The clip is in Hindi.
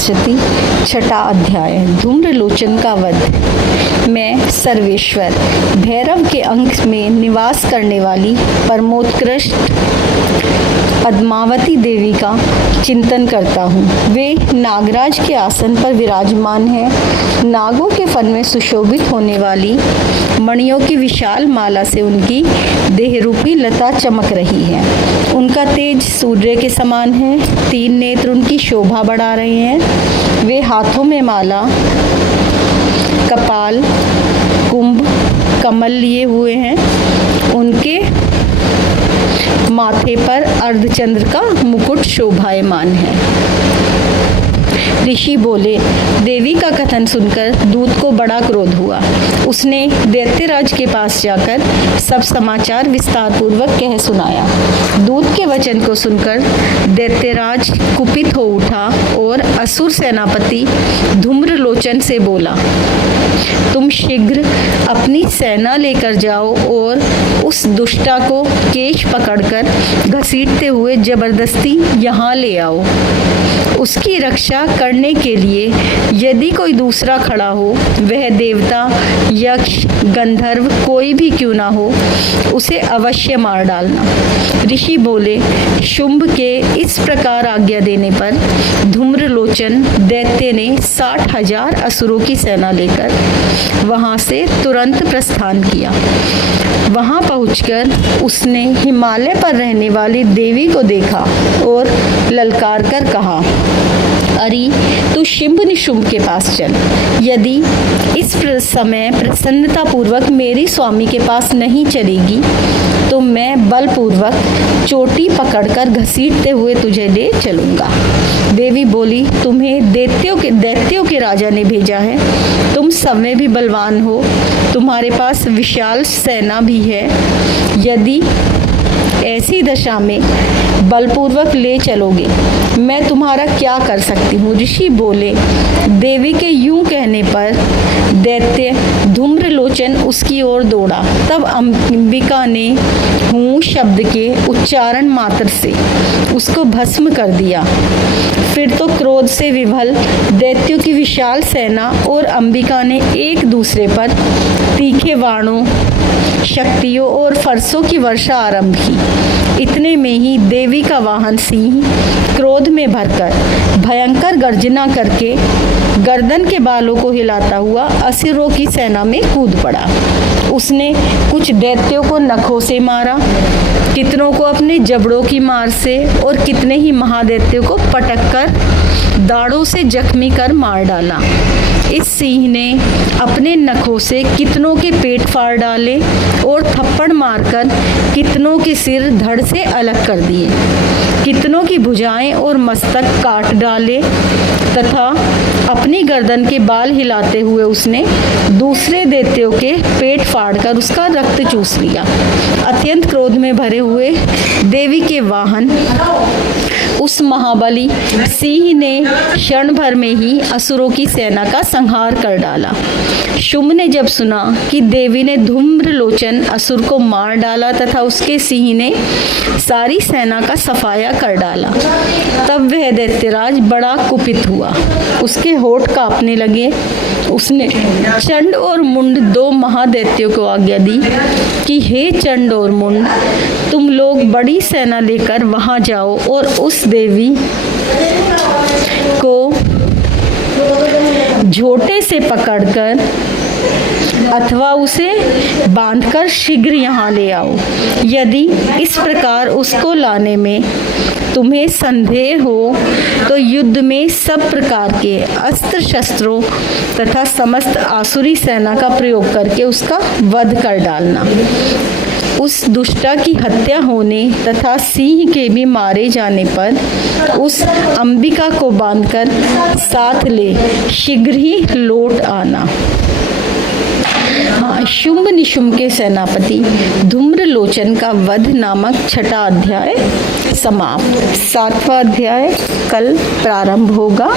पश्यति। छठा अध्याय धूम्रलोचन का वध। मैं सर्वेश्वर भैरव के अंक में निवास करने वाली परमोत्कृष्ट पद्मावती देवी का चिंतन करता हूँ। वे नागराज के आसन पर विराजमान हैं। नागों के फन में सुशोभित होने वाली मणियों की विशाल माला से उनकी देहरूपी लता चमक रही है। उनका तेज सूर्य के समान है। 3 नेत्र उनकी शोभा बढ़ा रहे हैं। वे हाथों में माला, कपाल, कुंभ, कमल लिए हुए हैं। उनके माथे पर अर्धचंद्र का मुकुट शोभायमान है। ऋषि बोले, देवी का कथन सुनकर दूत को बड़ा क्रोध हुआ। उसने दैत्यराज के पास जाकर सब समाचार विस्तार पूर्वक कह सुनाया। दूत के वचन को सुनकर दैत्यराज कुपित हो उठा और असुर सेनापति धूम्रलोचन से बोला, तुम शीघ्र अपनी सेना लेकर जाओ और उस दुष्टा को केश पकड़कर घसीटते हुए जबरदस्ती यहाँ ले आओ। उसकी रक्षा करने के लिए यदि कोई दूसरा खड़ा हो, वह देवता, यक्ष, गंधर्व कोई भी क्यों ना हो, उसे अवश्य मार डालना। ऋषि बोले, शुंभ के इस प्रकार आज्ञा देने पर धूम्रलोचन दैत्य ने 60,000 असुरों की सेना लेकर वहां से तुरंत प्रस्थान किया। वहां पहुंचकर उसने हिमालय पर रहने वाली देवी को देखा और ललकार कर कहा, अरे तू शुंभ निशुंभ के पास चल। यदि इस समय प्रसन्नता पूर्वक मेरी स्वामी के पास नहीं चलेगी तो मैं बलपूर्वक चोटी पकड़कर घसीटते हुए तुझे ले चलूंगा। देवी बोली, तुम्हें दैत्यों के राजा ने भेजा है। तुम सब में भी बलवान हो, तुम्हारे पास विशाल सेना भी है। यदि ऐसी दशा में बलपूर्वक ले चलोगे, मैं तुम्हारा क्या कर सकती हूँ। ऋषि बोले, देवी के यूं कहने पर दैत्य धूम्रलोचन उसकी ओर दौड़ा। तब अंबिका ने हूँ शब्द के उच्चारण मात्र से उसको भस्म कर दिया। फिर तो क्रोध से विभल दैत्यों की विशाल सेना और अंबिका ने एक दूसरे पर तीखे बाणों, शक्तियों और फरसों की वर्षा आरंभ की। इतने में ही देवी का वाहन सिंह क्रोध में भरकर भयंकर गर्जना करके गर्दन के बालों को हिलाता हुआ असुरों की सेना में कूद पड़ा। उसने कुछ दैत्यों को नखों से मारा, कितनों को अपने जबड़ों की मार से और कितने ही महादैत्यों को पटककर दाढ़ों से जख्मी कर मार डाला। इस सिंह ने अपने नखों से कितनों के पेट फाड़ डाले और थप्पड़ मारकर कितनों के सिर धड़ से अलग कर दिए। कितनों की भुजाएं और मस्तक काट डाले तथा अपनी गर्दन के बाल हिलाते हुए उसने दूसरे दैत्यों के पेट फाड़कर उसका रक्त चूस लिया। अत्यंत क्रोध में भरे हुए देवी के वाहन उस महाबली सिंह ने क्षण भर में ही असुरों की सेना का संहार कर डाला। शुंभ ने जब सुना कि देवी ने धूम्रलोचन असुर को मार डाला तथा उसके सिंह ने सारी सेना का सफाया कर डाला, तब वह दैत्यराज बड़ा कुपित हुआ। उसके होठ कांपने लगे। उसने चंड और मुंड 2 महादैत्यों को आज्ञा दी कि हे चंड और मुंड, तुम लोग बड़ी सेना लेकर वहां जाओ और उस देवी को झोटे से पकड़कर अथवा उसे बांधकर शीघ्र यहाँ ले आओ। यदि इस प्रकार उसको लाने में तुम्हें संदेह हो तो युद्ध में सब प्रकार के अस्त्र शस्त्रों तथा समस्त आसुरी सेना का प्रयोग करके उसका वध कर डालना। उस दुष्टा की हत्या होने तथा सिंह के भी मारे जाने पर उस अंबिका को बांधकर साथ ले शीघ्र ही लौट आना। शुंभ निशुंभ के सेनापति धूम्रलोचन का वध नामक छठा अध्याय समाप्त। 7वां अध्याय कल प्रारंभ होगा।